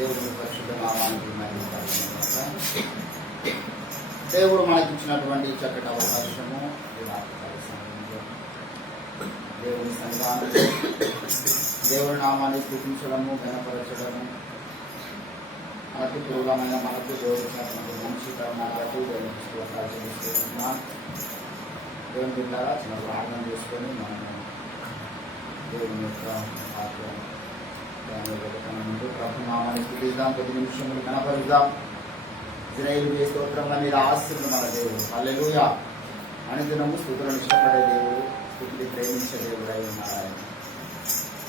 దేవుని పరిశుద్ధ నామానికి మహిమ కలుగును గాక. దేవుడు మనకి ఇచ్చినటువంటి చక్కటి అవకాశము సమయంలో దేవుని సన్నిధానం దేవుని నామాన్ని స్థుతించడము, ఘనపరచడము, అతి పూర్వమైన మనకు దేవుడిచ్చినటువంటి మంచి కర్మాన్ని బట్టి దేవునికి స్తోత్రాలు చెల్లిస్తున్నాం. దేవుని బిడ్డలారా చిన్న ప్రార్థన చేసుకొని మనము దేవుని యొక్క ముందు ప్రభు నామాన్ని స్థుతిద్దాం. కొద్ది నిమిషములు కనపరుద్దాం. ఇశ్రాయేలు ఏ స్తోత్రంగా మీరు ఆశీర్వదించిన మన దేవుడు. హల్లెలూయా. అనుదినము స్తుతులను ఇష్టపడే దేవుడు, స్తుతిని ప్రేమించే దేవుడు అయి ఉన్నాడు.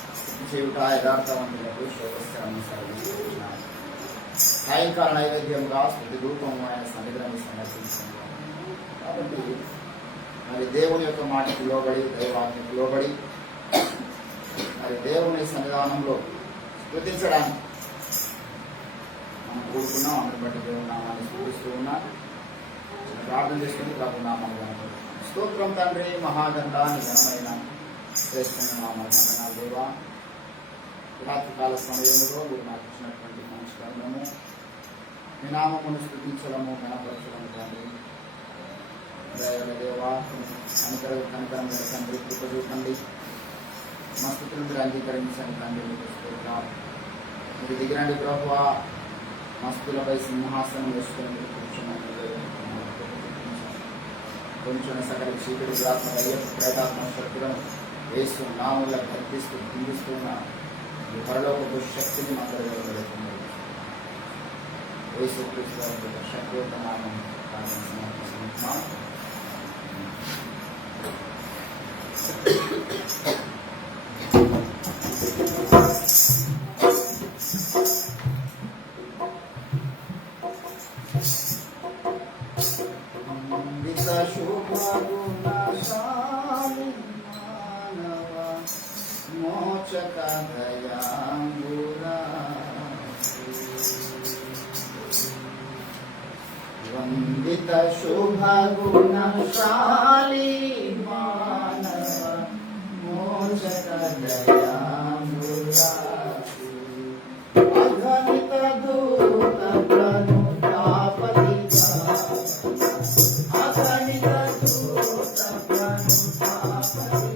స్తుతి చేయుట యథార్థవంతులకు శోభస్కరము సర్వీస్తున్నాడు. సాయంకాల నైవేద్యంగా స్తుతి రూపము ఆయన సన్నిధిని సమర్పించారు. కాబట్టి మరి దేవుని యొక్క మాటకు లోబడి, దైవాజ్ఞకు లోబడి మరి దేవుని సన్నిధానంలో స్తుతించడానికి మనం కూడుకున్నాం. అందరి బట్టి దేవుని నామాన్ని స్తుతిస్తూ ఉన్నాం. ప్రార్థన చేసుకుని ప్రభు నామాన్ని స్తోత్రం తండ్రి, మహాగంధ నిజమైన శ్రేష్టమైన నామాలు దేవా. రాత్రికాల సమయంలో మీరు నాకు ఇచ్చినటువంటి మంచి కర్మము, మీ నామమును స్థుతించడము, ఘనపరచడము తండ్రి. దయగల దేవా, కనికరం తండ్రి, కృప చూపండి. మా స్థుతులు మీరు అంగీకరించండి తండ్రి. మీకు స్తోత్రాలు. మీరు దిగిరండి ప్రభువా. మస్తులపై సింహాసనం వేసుకొని మీరు కూర్చున్నాను. కొంచెం సకల చీకటి ఆత్మ ప్రేతాత్మ శక్తులను వేస్తూ నాముల కల్పిస్తూ పిండిస్తున్న ఈ పరలోక శక్తిని మాత్రం వెలువడుతుంది. యేసుక్రీస్తు శక్తియుత నామం సమర్పిస్తున్నాం. వందిత శుభ గుణశాలి మానవ మోచక దయాంబురాసి అగణిత దూత ప్రణుతాపతి అగణిత దూత ప్రణుతాపతి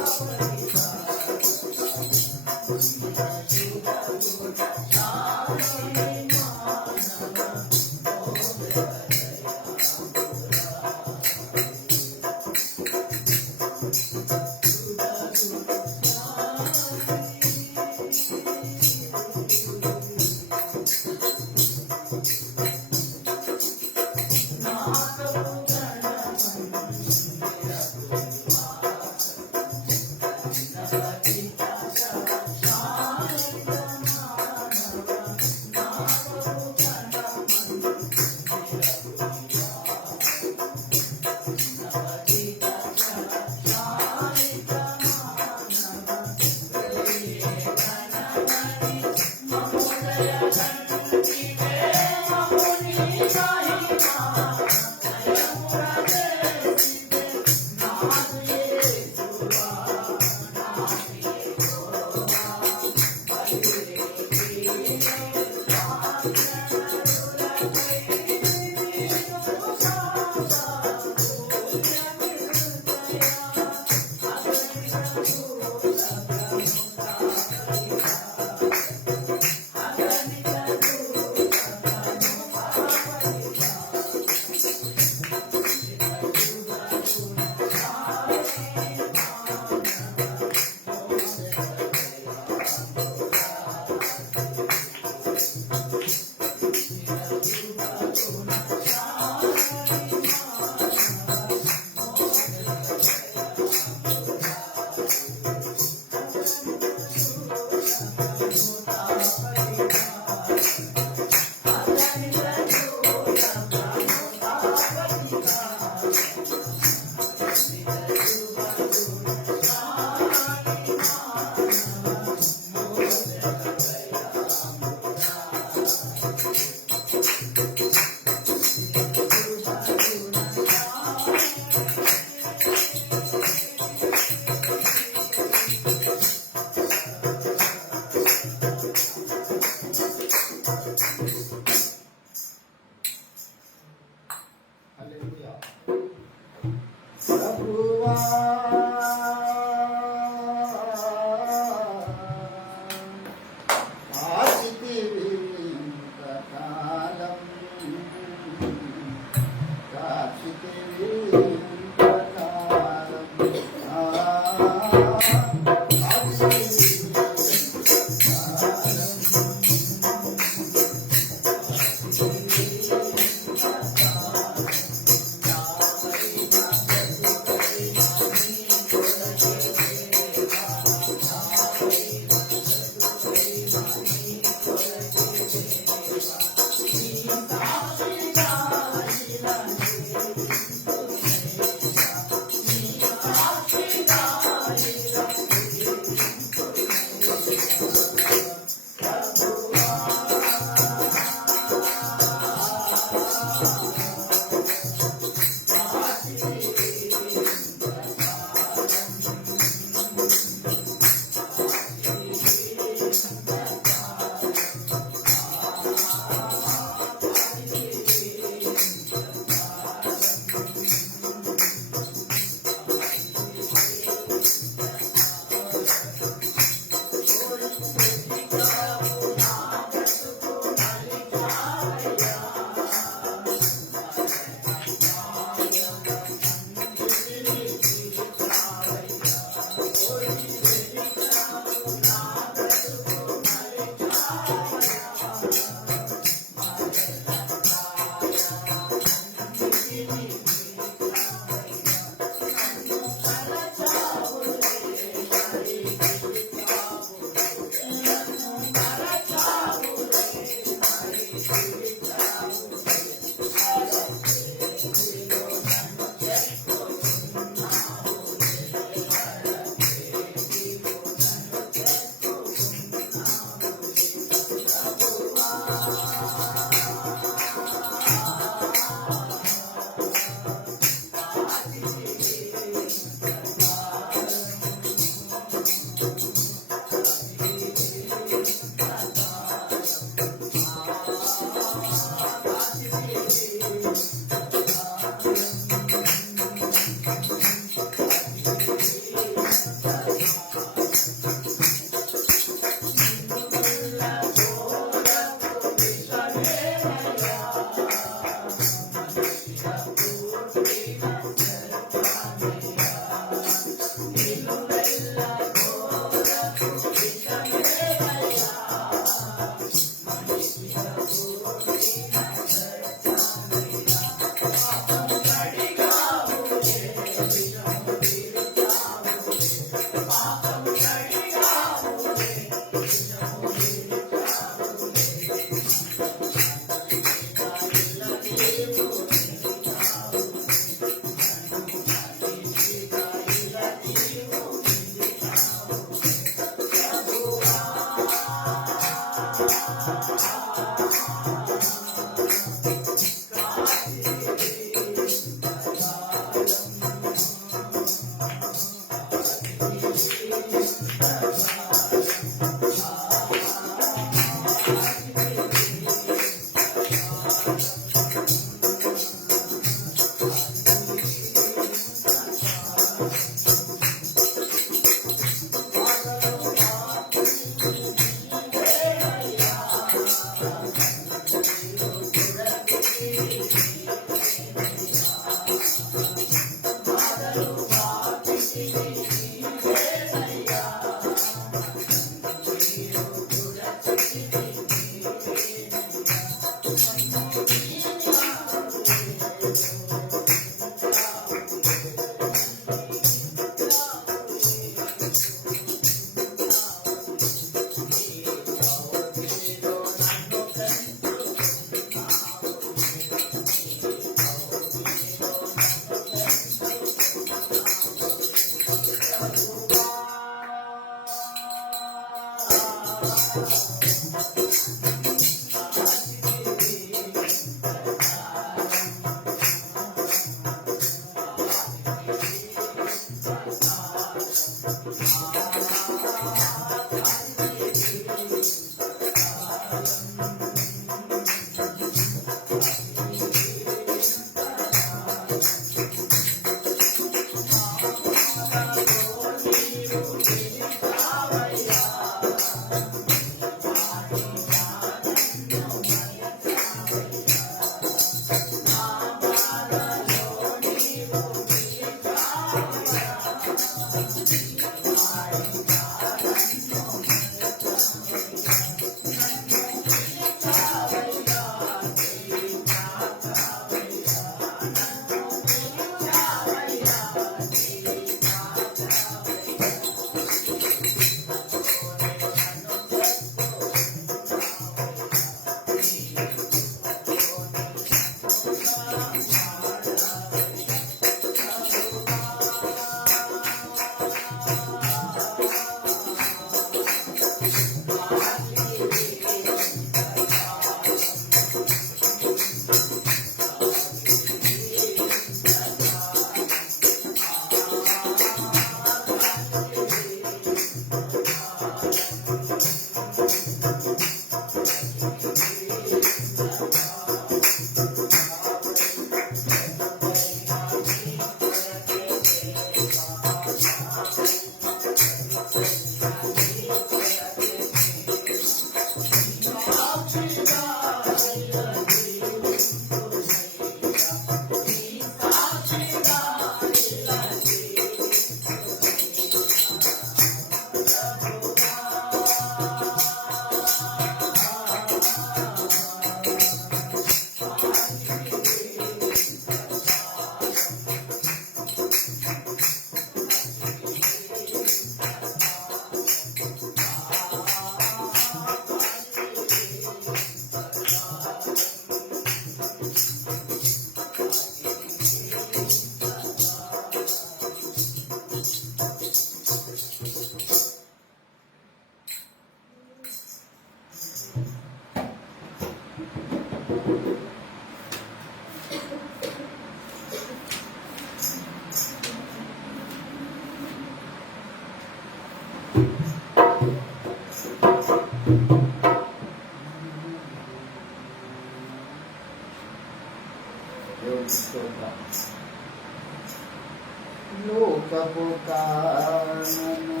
లోకపు కారణము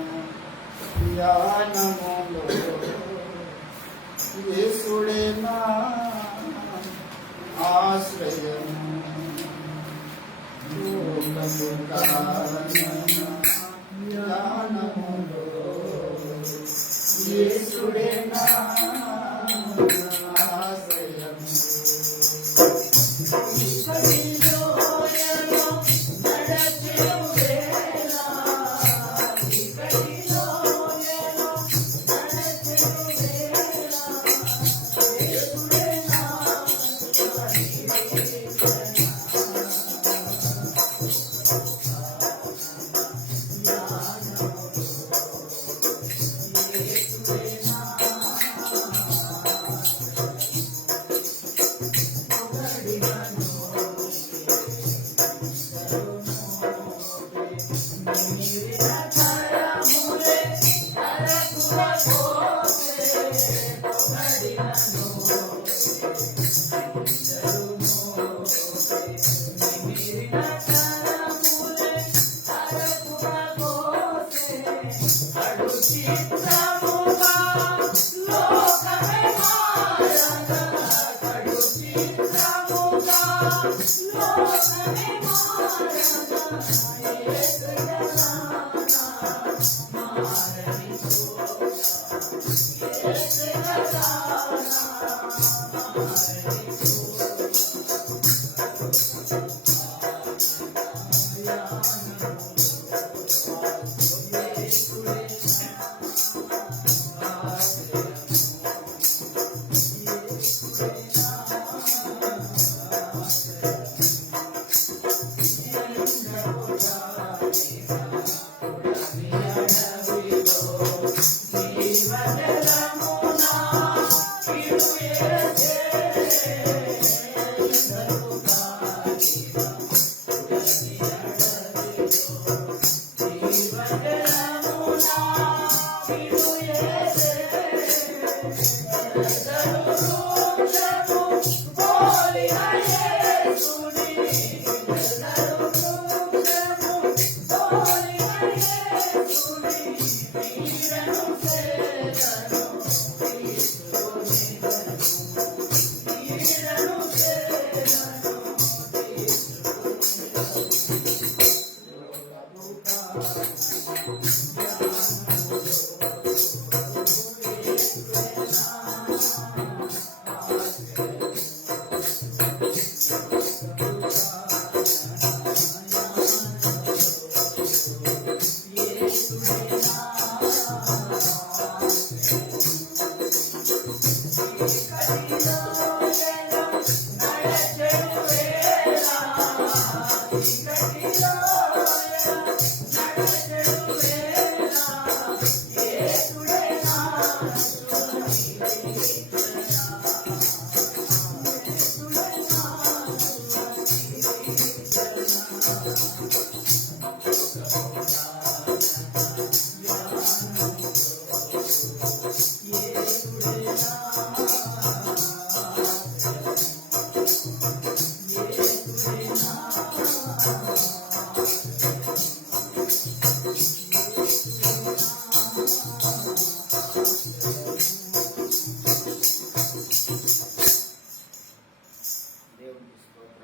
ధ్యానములో యేసుడే నా ఆశ్రయము. లోకపు కారణము ధ్యానములో యేసుడే నా ఆశ్రయము. Thank you.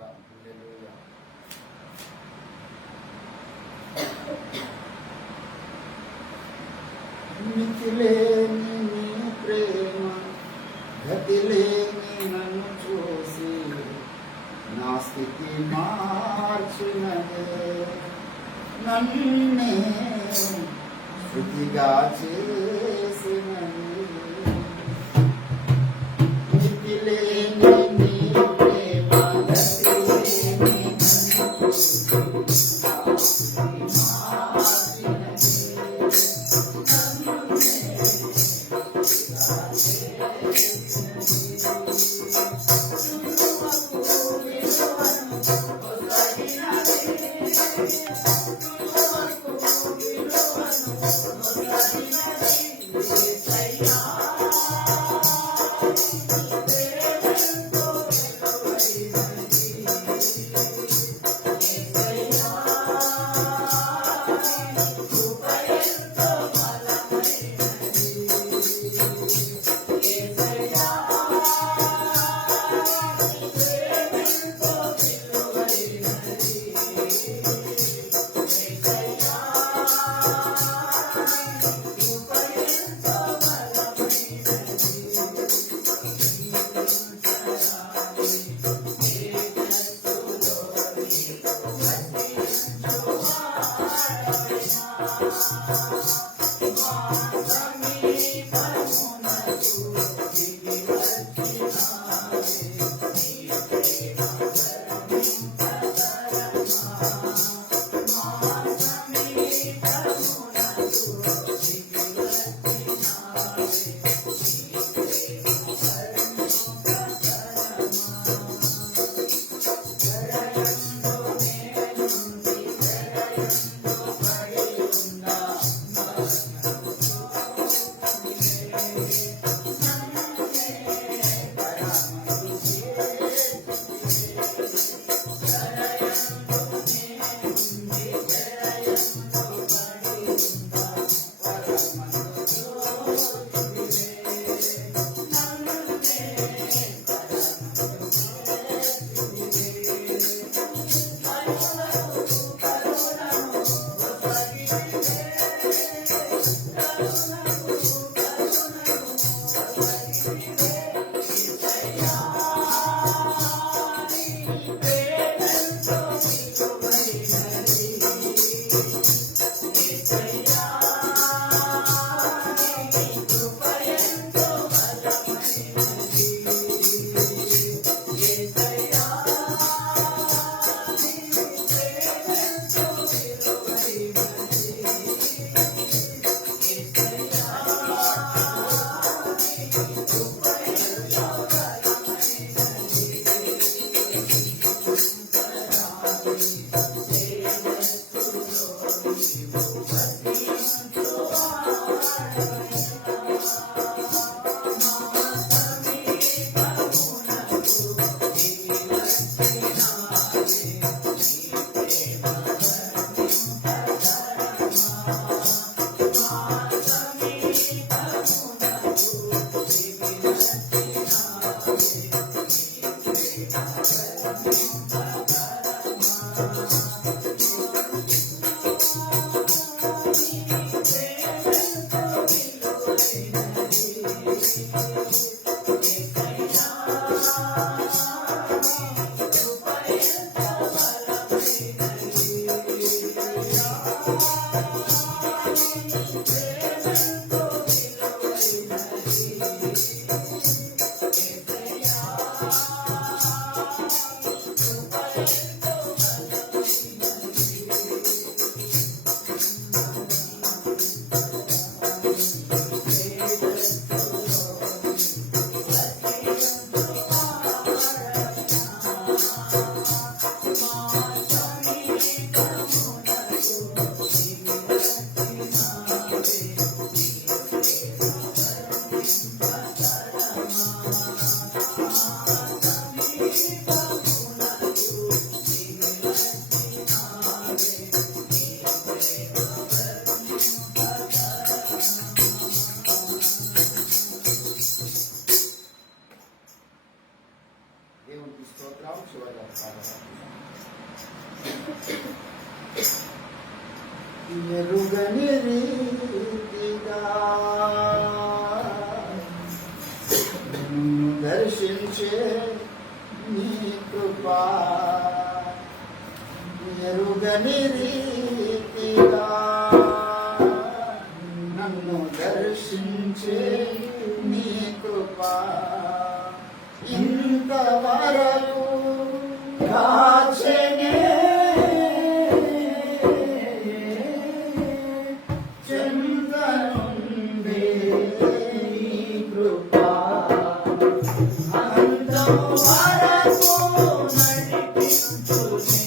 హల్లెలూయా. మితిలేని నీ ప్రేమ గతిలేని నన్ను చూసి నా స్థితి మార్చినదే, నన్నే శృతిగా చేసినది. మితిలేని నీ ప్రేమ గతిలేని నన్ను చూసి నా స్థితి మార్చినదే, స్తోత్రం. చివరిగా ఎరుగని రీతిగా నిన్ను దర్శించే నీ కృపా, ఎరుగని రీతిగా నన్ను దర్శించే నీ కృపా, ఇంతవరకు కాచెనే చెంతనుండే నీ కృపా, అంతం వరకు నడిపించునే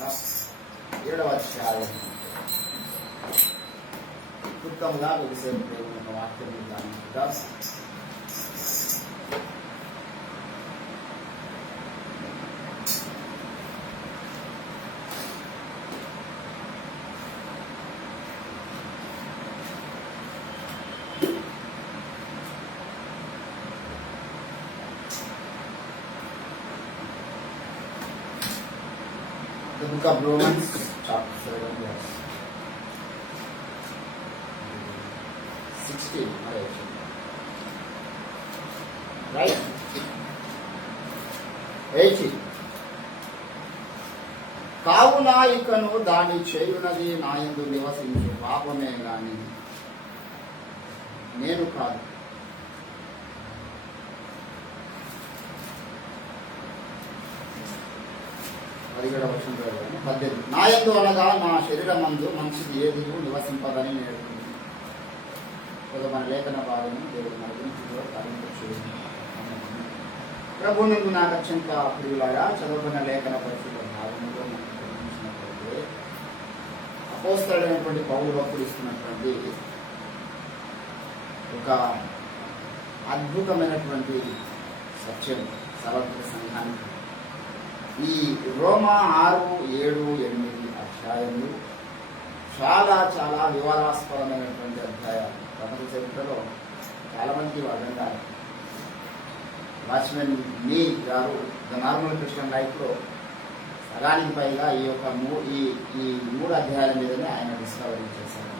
7వ అధ్యాయం క్లుప్తంగా విషయం దేవుని యొక్క వాక్యం ధ్యానించుదాం. The book of Romans, chapter 7, verse 16. Right? 18. కావున ఇకను దాని చేయునది నాయందు నివసించు పాపమే గాని నేను కాదు. నాయందు అనగా నా శరీరమందు మంచిది ఏది నివసింపదని నేర్చుకుంది. మన లేఖన భాగము దేవుడు మన గురించి ప్రభు నుండి నాకు అత్యంత ప్రియులారా, చదువుకున్న లేఖన పరిస్థితుల భాగంలో మనకు గమనించినట్లయితే అపోస్తలుడైనటువంటి పౌలు భక్తులు ఇస్తున్నటువంటి ఒక అద్భుతమైనటువంటి సత్యం సర్వత్ర సంఘానికి. ఈ రోమా 6, 7, 8 అధ్యాయములు చాలా చాలా వివాదాస్పదమైనటువంటి అధ్యాయాలు. ప్రపంచ చరిత్రలో చాలా మందికి అర్థం వాచ్మెన్ మీ గారు ద నార్మల్ క్రిస్టియన్ లైఫ్లో సగానికి పైగా ఈ యొక్క ఈ 3 అధ్యాయాల మీదనే ఆయన డిస్కవరీ చేశారు.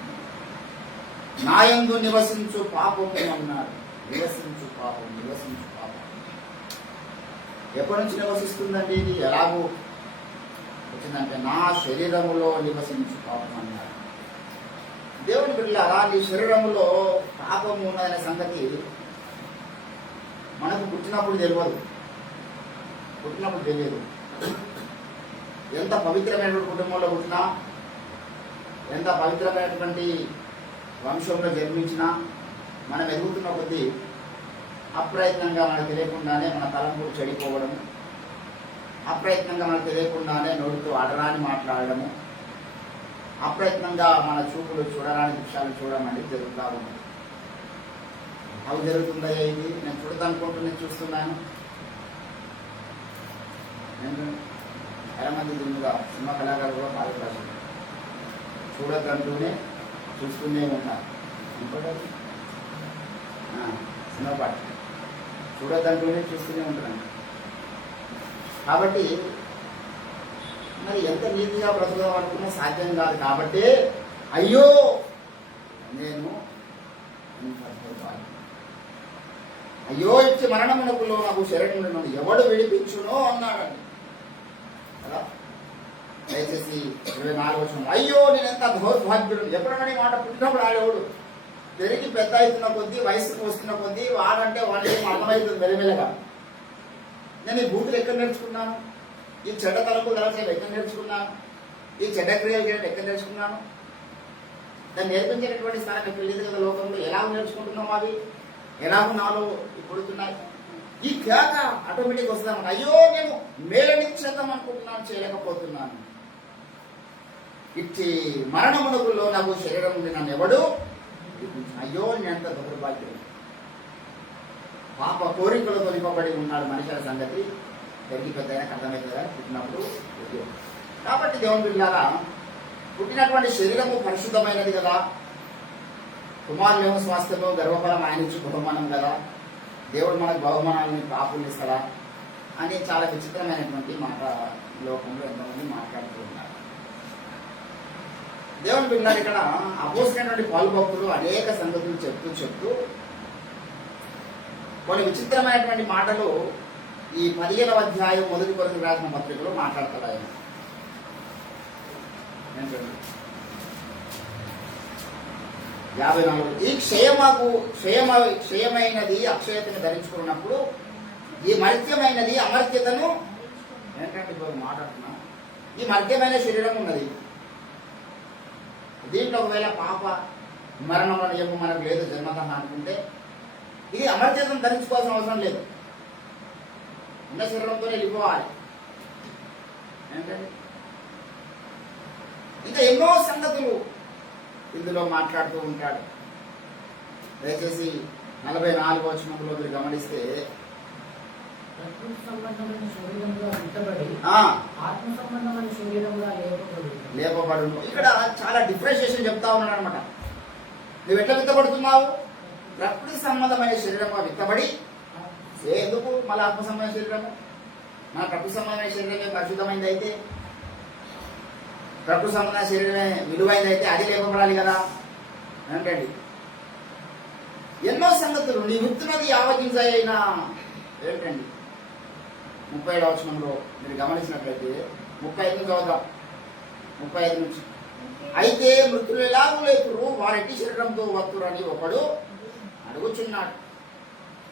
నాయందు నివసించు పాపము అన్నారు. నివసించు పాపం. ఎప్పటి నుంచి నివసిస్తుందండి ఇది? ఎలాగూ వచ్చిందంటే నా శరీరములో నివసించు పాపం అన్నారు. దేవుని బిడ్డలారా, నీ శరీరములో పాపము ఉన్నదనే సంగతి మనకు పుట్టినప్పుడు తెలియదు. ఎంత పవిత్రమైనటువంటి కుటుంబంలో పుట్టినా, ఎంత పవిత్రమైనటువంటి వంశంలో జన్మించినా, మనం ఎదుగుతున్న కొద్దీ అప్రయత్నంగా మనకు తెలియకుండానే మన తలంపులు చెడిపోవడము, అప్రయత్నంగా మనకు తెలియకుండానే నోటితో అడరాని మాట్లాడడము, అప్రయత్నంగా మన చూపులు చూడరాని దృశ్యాలు చూడడం అనేది జరుగుతూ ఉంది. అవి జరుగుతుందా? ఇది నేను చూడదనుకుంటూ చూస్తున్నాను. నేను చాలా మంది దీనిగా సినిమా కళాకారులు కూడా బాధపడాలి. చూడద్దంటూనే చూస్తూనే ఉంటారు. ఇంకోటి సినిమా పాట చూడద్దంటూనే చూస్తూనే ఉంటాను. కాబట్టి మరి ఎంత నీతిగా బ్రతుకుదాం అనుకున్నా సాధ్యం కాదు. కాబట్టి అయ్యో నేను అయ్యో ఇచ్చి మరణమునకులో నాకు శరణు నుండి ఎవడు విడిపించునో అన్నాడండి కదా. దయచేసి 24 అయ్యో నేను ఎంత దౌర్భాగ్యుడు. ఎప్పుడన్నా మాట పుట్టినప్పుడు ఆడేవాడు పెరిగి పెద్ద అవుతున్న కొద్దీ, వయసుకు వస్తున్న కొద్దీ వాడంటే వాడికి ఏం అర్థమవుతుంది మెల్లమెల్లగా. నేను ఈ బూతులు ఎక్కడ నేర్చుకున్నాను? ఈ చెడ్డ తలకు దళసేపు ఎక్కడ నేర్చుకున్నాను? ఈ చెడ్డ క్రియలు చేయడం ఎక్కడ నేర్చుకున్నాను? దాన్ని నేర్పించేటటువంటి స్థానం ఎక్కడ లేదు కదా లోకంలో. ఎలా నేర్చుకుంటున్నాం? అవి ఎలాగో నాలో పుడుతున్నాయి. ఈ ఖ్యాత ఆటోమేటిక్ వస్తుందన్నమాట. అయ్యో నేను మేలని చేద్దాం అనుకుంటున్నాను, చేయలేకపోతున్నాను. ఇచ్చి మరణమునకులో నాకు శరీరం ఉంది, నన్ను ఎవడు అయ్యో నేనంత దౌర్భాగ్యం. పాప కోరికలతో నింపబడి ఉన్నాడు మనుషుల సంగతి పెరిగి పెద్ద అర్థమవుతుందా పుట్టినప్పుడు. కాబట్టి దేవుని బిడ్డలారా, పుట్టినటువంటి శరీరము పరిశుద్ధమైనది కదా, కుమారులేమో స్వాస్థ్యము, గర్భఫలం ఆయన ఇచ్చి బహుమానం కదా, దేవుడు మనకు బహుమానాలని పాపులు ఇస్తారా అని చాలా విచిత్రమైనటువంటి మాట లోకంలో ఎంతమంది మాట్లాడుతూ ఉన్నారు. దేవుని బిడ్డలారా, ఇక్కడ అపోసినటువంటి పౌలు భక్తులు అనేక సంగతులు చెప్తూ కొన్ని విచిత్రమైనటువంటి మాటలు ఈ 15వ అధ్యాయం మొదటి కొరకు రాసిన పత్రికలో మాట్లాడతాడు ఆయన. ఈ క్షయమైనది అక్షయతను ధరించుకున్నప్పుడు ఈ మర్త్యమైనది అమర్త్యతను ఏంటంటే మాట్లాడుతున్నా. ఈ మర్త్యమైన శరీరం ఉన్నది. దీంట్లో ఒకవేళ పాప మరణం అనే చెప్పు మనకు లేదు జన్మతః అనుకుంటే ఇది అమర్త్యతను ధరించుకోవాల్సిన అవసరం లేదు. ఉన్న శరీరంతోనే వెళ్ళిపోవాలి. ఏంటంటే ఇంకా ఎన్నో సంగతులు ఇందులో మాట్లాడుతూ ఉంటాడు. దయచేసి 44వ వచనంలో మీరు గమనిస్తే ప్రకృతి సంబంధమైన శరీరంగా విత్తబడి ఆత్మ సంబంధమైన శరీరంగా లేపబడును. ఇక్కడ చాలా డిఫరెన్షియేషన్ చెప్తా ఉన్నాడు అనమాట. నువ్వు ఎట్లా విత్తబడుతున్నావు? ప్రకృతి సంబంధమైన శరీరంగా విత్తబడి. ఎందుకు మళ్ళీ ఆత్మ సంబంధమైన శరీరము? మన ప్రకృతి సంబంధమైన శరీరమే పరిశుద్ధమైంది అయితే, ప్రకృతి సంబంధమైన శరీరమే విలువైంది అయితే అది లేపబడాలి కదా ఏంటండి. ఎన్నో సంగతులు నీ విత్తున్నది యావగింజ అయినా ఏంటండి. 37వ వచనంలో మీరు గమనించినట్లయితే 35 చదువుదాం. 35 నుంచి. అయితే మృతులు ఎలాగూ లేకురు, వారెట్టి శరీరంతో వత్తురని ఒకడు అడుగుచున్నాడు.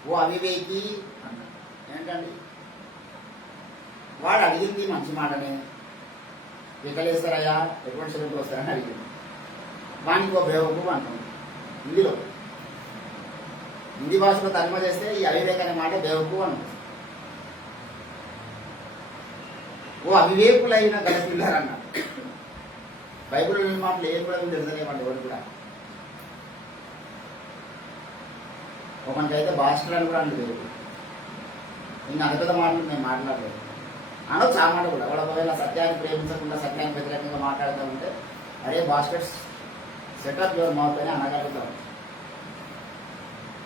ఓ అవివేకి అన్నాడు. ఏంటండి, వాడు అడిగింది మంచి మాటనే. వికలేస్తారయ్యా ఎటువంటి శరీరంతో వస్తారని అడిగింది. వానికి ఓ బేవకు అంటాం. హిందీ భాషలో తర్జుమా చేస్తే ఈ అవివేక్ అనే మాట బేవకు అంటాం. ఓ అవివేకులైన గల పిల్లరన్నాడు. బైబిల్ మాటలు ఏం కూడా తెలుదనేవాడు ఎవరు కూడా. ఒకనికైతే భాషలను కూడా అంటే లేదు. ఇంకా అంత పెద్ద మాటలు మేము మాట్లాడలేదు అనొచ్చు. ఆ మాట కూడా వాడు ఒకవేళ సత్యాన్ని ప్రేమించకుండా సత్యానికి వ్యతిరేకంగా మాట్లాడుతూ ఉంటే అరే బాస్టర్స్ సెటప్ యువర్ మౌత్ అని అనగలుగుతాం.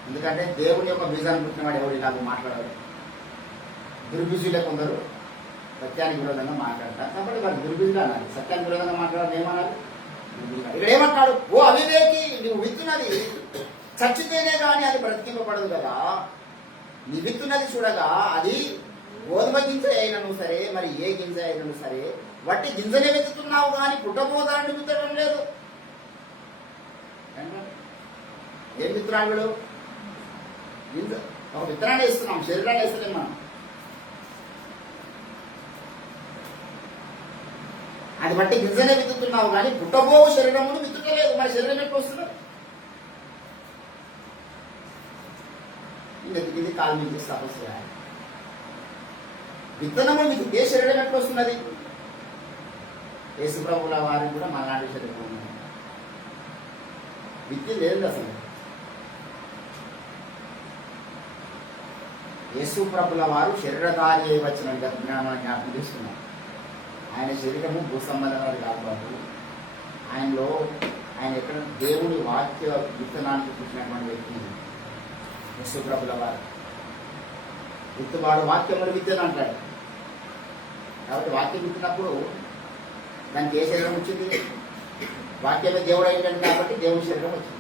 ఎందుకంటే దేవుని యొక్క బీజాన్ని పుట్టిన వాడు ఎవరు ఇలాగ మాట్లాడారు. దుర్బీజులే కొందరు సత్యానికి విరోధంగా మాట్లాడతారు. కాబట్టి వాడు దుర్బీజులు అనాలి. సత్యానికి విరోధంగా మాట్లాడాలి ఏమనాలి? ఇక్కడ ఏమంటాడు? ఓ అవివేకి, నువ్వు విత్తున్నది చచ్చితేనే కానీ అది బ్రతికింపబడదు కదా. నీ విత్తున్నది చూడగా అది గోధుమ గింజ అయినను సరే, మరి ఏ గింజ అయినను సరే, వట్టి గింజనే వెతుకుతున్నావు కానీ పుట్టబోదాన్ని విత్తడం లేదు. ఏం విత్తనాలు వీడు? గింజ. ఒక విత్తనాన్ని వేస్తున్నాం, శరీరాన్ని వేస్తలేం మనం. అది బట్టి గింజనే విత్తుతున్నావు కానీ పుట్టబోవు శరీరమును విత్తుటలేదు. మరి శరీరం ఎట్లా వస్తుంది? ఇది కాలు మీద సమస్య. విత్తనము విత్తితే శరీరం ఎట్లా వస్తున్నది? యేసుప్రభుల వారికి కూడా మనాటి శరీరం ఉన్నది. విత్తి లేదు అసలు. యేసుప్రభుల వారు శరీరధారి అయి వచ్చిన జ్ఞాపకం చేస్తున్నారు. ఆయన శరీరము భూ సంబంధమైనది కాదు బాబు. ఆయన ఎక్కడ దేవుని వాక్య విత్తనానికి పుట్టినటువంటి వ్యక్తి యేసుప్రభుల వారు. విత్తువాడు వాక్యములు విత్తనం అంటాడు. కాబట్టి వాక్యం విత్తినప్పుడు దానికి ఏ శరీరం వచ్చింది? వాక్యమే దేవుడు అయిందండి కాబట్టి దేవుని శరీరం వచ్చింది.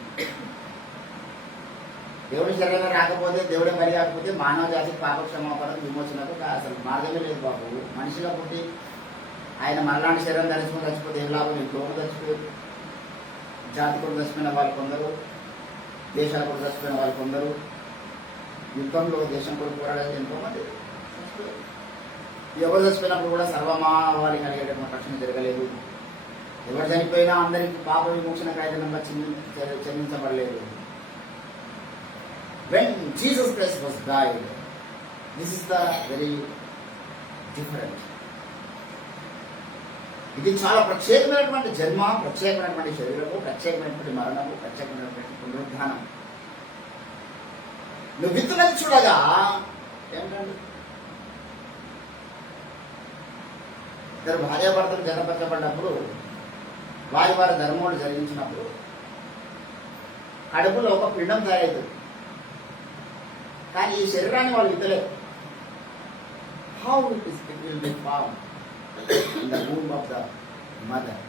దేవుని శరీరం రాకపోతే, దేవుడే బలి కాకపోతే మానవ జాతికి పాపక్షమాపణ విమోచనకు అసలు మార్గమే లేదు బాబు. మనిషిగా పుట్టి ఆయన మరలాంటి శరీరం ధరించుకుని చచ్చిపోతే ఏం లాభం? ఇంట్లోనూ చచ్చిపోయారు. జాతి కూడా చచ్చిపోయిన వాళ్ళు కొందరు, దేశాలు కూడా చచ్చిపోయిన వాళ్ళు కొందరు, యుద్ధంలో దేశం కూడా పోరాడేది ఎంతో మంది చచ్చిపోయారు. ఎవరు చచ్చిపోయినప్పుడు కూడా సర్వమానవాళి కలిగేటటువంటి రక్షణ జరగలేదు. ఎవరు చనిపోయినా అందరికి పాప విమోచన కారణంగా చెల్లించబడలేదు. When Jesus Christ was died, this is the very different. ఇది చాలా ప్రత్యేకమైనటువంటి జన్మ, ప్రత్యేకమైనటువంటి శరీరము, ప్రత్యేకమైనటువంటి మరణము, ప్రత్యేకమైనటువంటి పునరుద్ధానం. నువ్వు విత్తున్నది చూడగా ఏమిటండి? ఇద్దరు భార్యాభర్తలు జతపరచబడినప్పుడు వారి ధర్మములు జరిగించినప్పుడు కడుపులో ఒక పిండం తయారవుతుంది. కానీ ఈ శరీరాన్ని వాళ్ళు విత్తలేదు. How it will be found in the womb of the mother.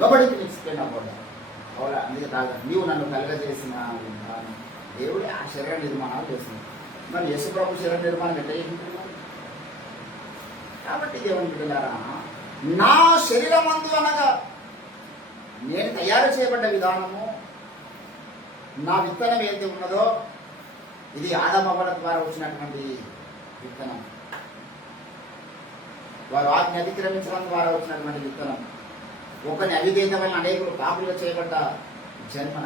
Nobody can explain about that. అవునా? అందుకే నీవు నన్ను కలగజేసిన దేవుడే ఆ శరీర నిర్మాణాలు చేస్తుంది. మరి యేసుప్రభు శరీర నిర్మాణం ఎట్లా చేసింటున్నారు? కాబట్టి దేవుని బిడ్డలారా, నా శరీరమందు అనగా నేను తయారు చేయబడ్డ విధానము, నా విత్తనం ఏదైతే ఉన్నదో ఇది ఆదమవ్వల ద్వారా వచ్చినటువంటి విత్తనం. వారు ఆజ్ఞ అతిక్రమించడం ద్వారా వచ్చినటువంటి విత్తనం. ఒకరిని అవిధేయత వలన అనేకులు పాపులుగా చేయబడ్డ జన్మ.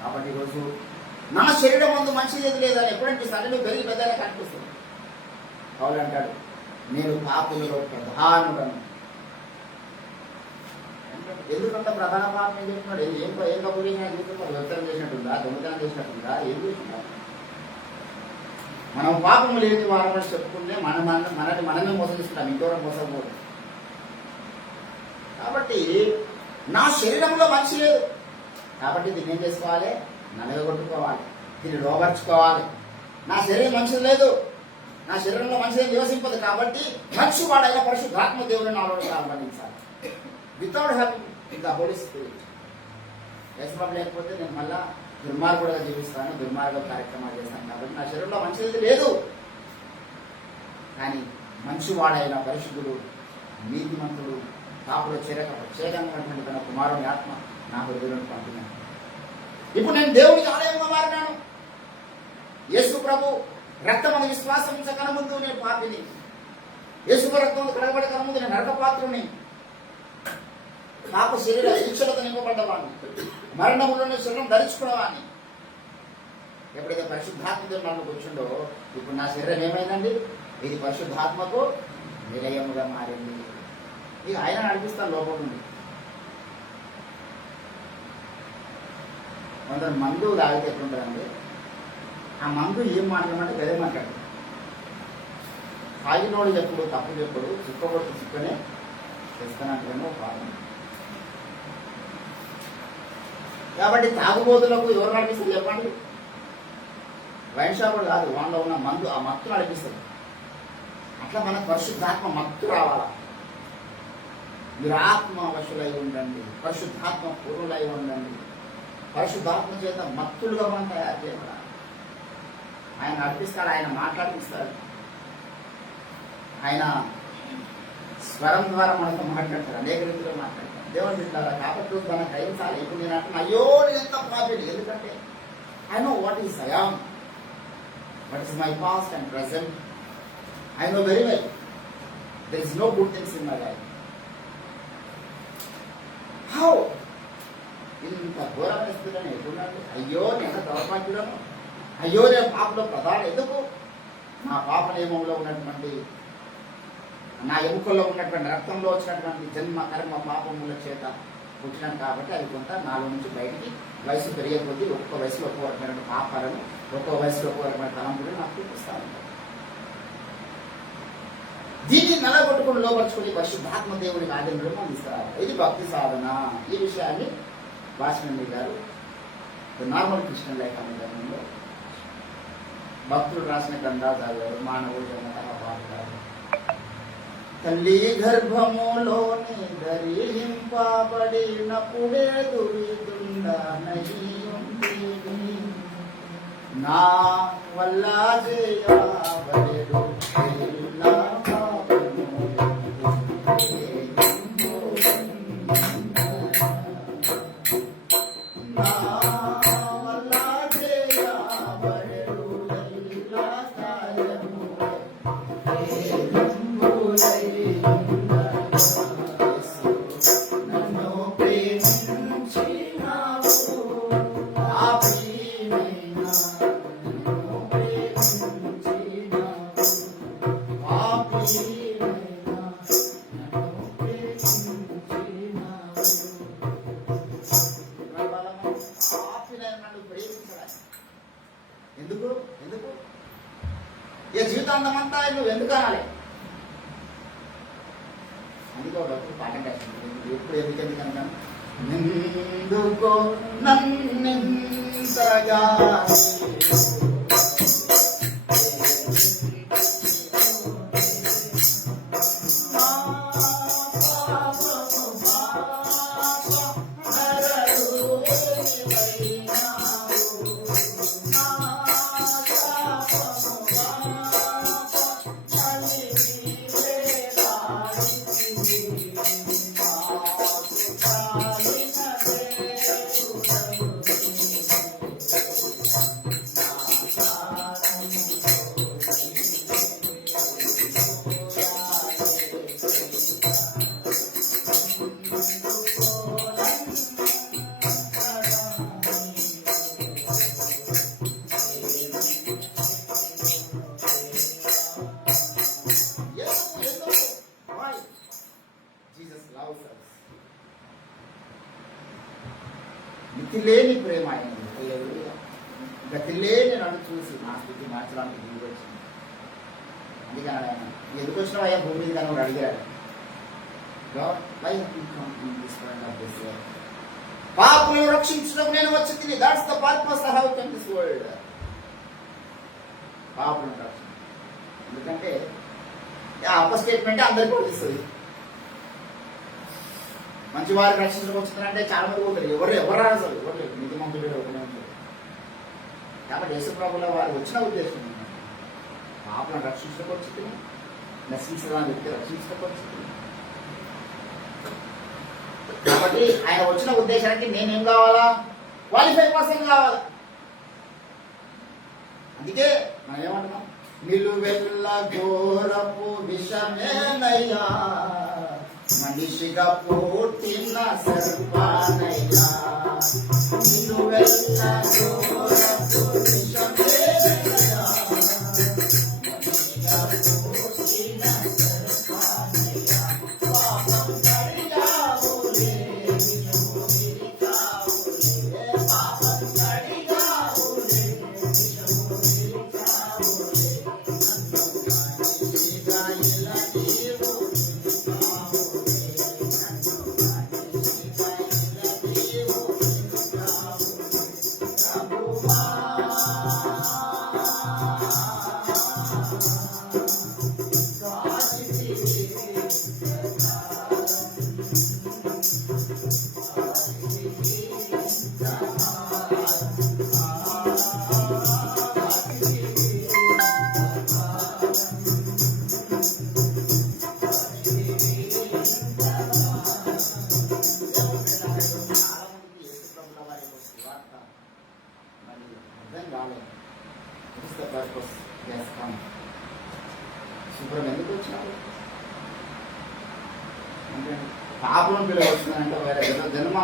కాబట్టి ఈరోజు నా శరీరం ముందు మంచిది ఏది లేదని ఎప్పుడంటే సరైన పెరిగి పెద్దగా కనిపిస్తుంది. పౌలు అంటాడు, నేను పాపులలో ప్రధానుడను. ఎందుకంత ప్రధాన పాపం ఏం చేస్తున్నాడు? ఏం తప్పు చేసినా చూస్తున్నాడు? వ్యక్తం చేసినట్టుందా? దొంగతనం చేసినట్టుందా? ఏం చేస్తున్నాడు? మనం పాపం లేని వారమని చెప్పుకుంటే మనమే మోసం చేసుకుంటాం, ఇంకోరం మోసపోదు. కాబట్టి నా శరీరంలో మంచి లేదు, కాబట్టి దీన్ని ఏం చేసుకోవాలి? నలగొట్టుకోవాలి, దీన్ని లోపరుచుకోవాలి. నా శరీరం మంచిది లేదు, నా శరీరంలో మంచిది నివసింపదు, కాబట్టి మంచి వాడైన పరిశుద్ధాత్మ దేవుని నాలో ప్రారంభించాలి. Without having the holy spirit. యశ్వం లేకపోతే నేను మళ్ళా దుర్మార్గుడుగా జీవిస్తాను, దుర్మార్గ కార్యక్రమాలు చేస్తాను. కాబట్టి నా శరీరంలో మంచిది లేదు, కానీ మంచివాడైన పరిశుద్ధుడు, నీతిమంతుడు, పాపలో చేరకమైనటువంటి తన కుమారుని ఆత్మ నా హృదయంలో పంపినాను. ఇప్పుడు నేను దేవునికి ఆలయంగా మారినాను. యేసు ప్రభు రక్తం అని విశ్వాసం ఉంచకన ముందు నేను పాపిని, యేసు రక్తం కడగబడకన ముందు నేను నరకపాత్రుని, పాప శరీర శిక్షలతో నింపబడ్డవాడిని, మరణంలోనే శరీరం ధరించుకున్నవాడిని. ఎప్పుడైతే పరిశుద్ధాత్మ దేవుడు నన్ను కూర్చుండో, ఇప్పుడు నా శరీరం ఏమైందండి? ఇది పరిశుద్ధాత్మకు నిలయముగా మారింది. ఇక ఆయన నడిపిస్తాను లోపల నుండి. కొందరు మందు తాగితే ఎట్లుంటారండి? ఆ మందు ఏం మాట్లాడమంటే గదే మాట్లాడు. తాగినోడు చెప్పుడు, తప్పు చెప్పుడు, చిక్కబొట్టు చిక్కనే చేస్తానంటేమో పాపం. కాబట్టి తాగుబోతులకు ఎవరు నడిపిస్తారు చెప్పండి? వైన్ షాపులు కాదు, వాళ్ళలో ఉన్న మందు ఆ మత్తు నడిపిస్తుంది. అట్లా మనకు పరిశుద్ధాత్మ మత్తు రావాలా. మీరు ఆత్మ వశులై ఉండండి, పరిశుద్ధాత్మ పూర్వులై ఉండండి. పరిశుద్ధాత్మ చేత మత్తులుగా మనం తయారు చేయాలి. ఆయన నడిపిస్తాడు, ఆయన మాట్లాడిస్తాడు, ఆయన స్వరం ద్వారా మనతో మాట్లాడతాడు, అనేక రీతిలో మాట్లాడతాడు. దేవుని బిడ్డలారా, కాబట్టి మనం గ్రహించాలి. ఇప్పుడు నేను అంటున్నా, అయ్యో నేను ఎంత పాపిని. ఎందుకంటే I know what is I am, what is my past and present. I know very well there is no good things in my life. How ఇంత ఘోరమైన స్థితిలో ఎదురున్నాడు? అయ్యో నేను దౌర్భాగ్యులను, అయ్యో నేను పాపలో ప్రధాన. ఎందుకు? నా పాప నియమంలో ఉన్నటువంటి, నా ఎముకల్లో ఉన్నటువంటి రక్తంలో వచ్చినటువంటి జన్మ కర్మ పాపముల చేత పుట్టినాను. కాబట్టి అవి కొంత నాలో నుంచి బయటికి వయసు పెరిగే కొద్దీ ఒక్కొక్క వయసులో ఒక్కో రకమైన పాపాలను, ఒక్కో వయసులో ఒక్కో రకమైన తలంపులను నాకు చూపిస్తా ఉంటాను. దీన్ని నలగొట్టుకుని లోపరుచుకుని పరిశుద్ధాత్మ దేవునికి ఆధీనంలో అందిస్తారు. ఇది భక్తి సాధన. ఈ విషయాన్ని వాసనండి గారు నార్మల్ క్రిస్టియన్ లైఫ్ అనే గ్రంథంలో భక్తులు రాసిన గ్రంథాలు చదివారు. మానవుడు పాఠాలు. తల్లి గర్భములోని ధరింపబడినప్పుడే దురిదుండనయ్యుంటిని, నా వల్ల చేయబడెడు ఎల్ల పాపములు. ఎందుకు ఎందుకు ఈ జీవితాంతమంతా నువ్వు ఎందుకు అనాలి? అందుకే ఒకప్పుడు పాట ఎప్పుడు ఎందుకు అంటాను, ఎందుకో నన్నింతగా మితి లేని ప్రేమ అయినది. గతి లేని నన్ను చూసి నా స్థితి మార్చడానికి దిగి వచ్చింది. అందుకని ఆయన ఎందుకు వచ్చినావు అయ్యా భూమి మీద అని అడిగాడు. పాపులను రక్షించడం నేను వచ్చి తిని. That's the purpose of this world. పాపులను రక్షించడం. ఎందుకంటే అప్ప స్టేట్మెంట్ అందరికీ వస్తుంది. మంచి వారిని రక్షించడం వచ్చిందంటే చాలా మంది పోతారు. ఎవరు రాదు అసలు. ఎవరు లేదు. నిధి మంత్రులు ఒకనే ఉంటారు. కాబట్టి యేసుప్రభుల వారు వచ్చిన ఉద్దేశం పాపలను రక్షించడం వచ్చింది, నశించడానికి వ్యక్తి రక్షించడం వచ్చింది. కాబట్టి ఆయన వచ్చిన ఉద్దేశానికి నేనేం కావాలా? క్వాలిఫైడ్ పర్సన్ కావాలా. అందుకే మనం ఏమంటున్నాం? నిలువెల్ల ఘోరపు విషమేనయ్యా, మనిషిగా పుట్టిన సర్వానయ్యా. నిలువెల్ల ఘోరపు విషమేనయ్యా, మనిషిగా పుట్టిన సర్వానయ్యా. పాపం కడిగావులే, విషము విరిచావులే. పాపం కడిగావులే, విషము విరిచావులే. శుభ్రం ఎందుకు వచ్చినారు అంటే పాపం పిల్లలు వస్తుందంటే వేరే జన్మ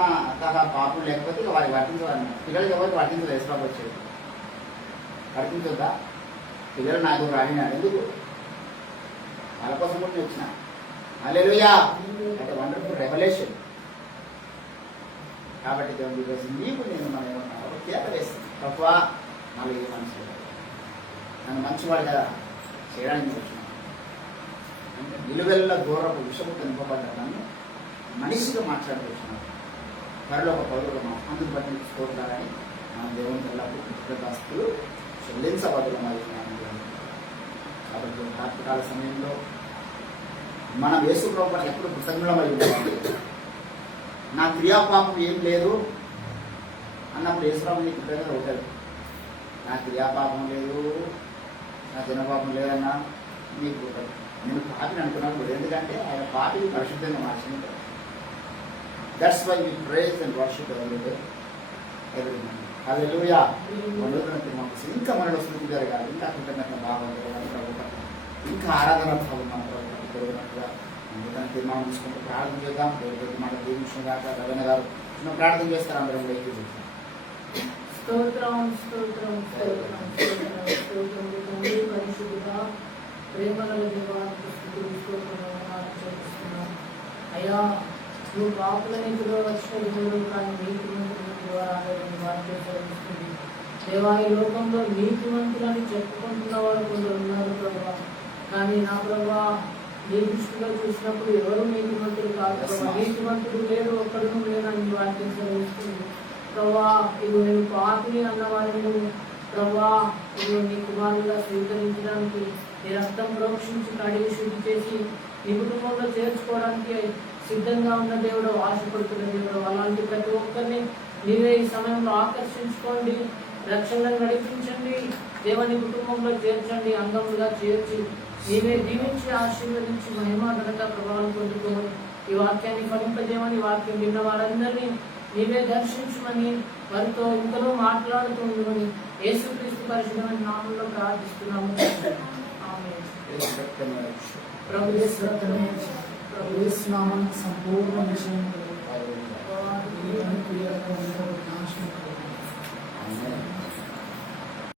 పాపం లేకపోతే వారికి వర్తించాలన్నమాట. పిల్లలకి ఎవరికి వర్తించదు. యేసుప్రభు వచ్చేది వర్తించొద్దా? పిల్లలు నాకు రాడినాడు. ఎందుకు? వాళ్ళ కోసం కూడా వచ్చిన. హల్లెలూయా. అంటే వండర్ఫుల్ రెవల్యూషన్. కాబట్టి దేవుడు ఈరోజు నీకు నేను మనం ఏమన్నా కేక వేస్తాను తప్ప మళ్ళీ ఏ మనిషి నన్ను మంచివాడు కదా చేయడానికి వచ్చిన. అంటే నిలువెల్ల ఘోరపు విషము కనుపబడ్డ నన్ను మనిషిగా మాట్లాడుతున్నాను. త్వరలో ఒక పౌరులు అందుకు బట్టి స్తోత్రాలని మన దేవుని పిల్లలకు కృతజ్ఞతాస్తులు చెల్లించబడుతున్నాయి. కాబట్టి రాత్రికాల సమయంలో మనం యేసుప్రభువు పట్ల ఎప్పుడు కృతజ్ఞులమై ఉండాలి. నా క్రియాపాపం ఏం లేదు అన్నప్పుడు యేసుప్రభు నీకు కృతజ్ఞత అవుతాడు. నా క్రియాపాపం లేదు, నా జనపాపం లేదన్నా మీకు నేను పాపిని అనుకున్నాను. ఎందుకంటే ఆయన పాపిని పరిశుద్ధంగా మార్చింది. That's why we praise and worship every day every month. Hallelujah. ఇంకా మనలో స్థితి జరగాలి, ఇంకా కృతజ్ఞత భావం జరగాలి, ఇంకా ఆరాధన భావం మన పెరుగుతున్నట్టుగా అందుకని తీర్మానం తీసుకుంటూ ప్రార్థన చేద్దాం. దేవుడి మాట దీవించిన దాకా రవీణ గారు చిన్న ప్రార్థన చేస్తారు. అందరం కూడా ఎక్కి స్తోత్రం స్తోత్రం స్తోత్రం స్తోత్రం స్తోత్రం పరిశుద్ధుడా ప్రేమగల దేవానికి స్తుతులు స్తోత్రాలు చెల్లిస్తున్నాం. అయ్యా నువ్వు పాపుల నీతిలో వచ్చిన దేవుడు కానీ నీతిమంతుల ద్వారా వాక్యం చదివిస్తుంది. దేవా ఈ లోకంలో నీతిమంతులని చెప్పుకుంటున్న వారు కొందరు ఉన్నారు ప్రభావ. కానీ నా ప్రభావ నీ దృష్టిలో చూసినప్పుడు ఎవరు నీతిమంతులు కాదు ప్రభావ. నీతిమంతుడు లేడు, ఒక్కడును లేదని వాక్యం చదివిస్తుంది ప్రభా. ఇది నేను పాపిని అన్నవారిని ప్రభా ఇది నీ కుమారులుగా స్వీకరించడానికి నీ రక్తం ప్రోక్షించి కడిగి శుద్ధి చేసి నీ కుటుంబంలో చేర్చుకోవడానికి సిద్ధంగా ఉన్న దేవుడు, ఆశపడుతున్న దేవుడు. అలాంటి ప్రతి ఒక్కరిని నీవే ఈ సమయంలో ఆకర్షించుకోండి, రక్షణగా నడిపించండి, దేవుని కుటుంబంలో చేర్చండి, అంగములుగా చేర్చి నీవే దీవించి ఆశీర్వదించి మహిమాధనక ప్రభావం పొందుకోమని ఈ వాక్యాన్ని ఫలింపజేయమని, వాక్యం విన్న వారందరినీ నీవే దర్శించమని, వారితో ఇంతలో మాట్లాడుతూ ఉండమని యేసుక్రీస్తు పరిశుద్ధమైన నామంలో ప్రార్థిస్తున్నాము. సంపూర్ణ విషయం